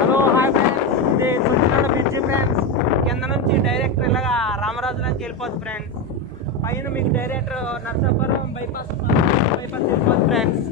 Hello hi friends, ఇది చుట్టునాడ bridge friends. కింద నుంచి డైరెక్ట్ ఇలాగా రామరాజు నుంచి వెళ్ళిపోద్ది ఫ్రెండ్స్. పైన మీకు డైరెక్ట్ నర్సాపురం బైపాస్ వెళ్ళిపోద్ది ఫ్రెండ్స్.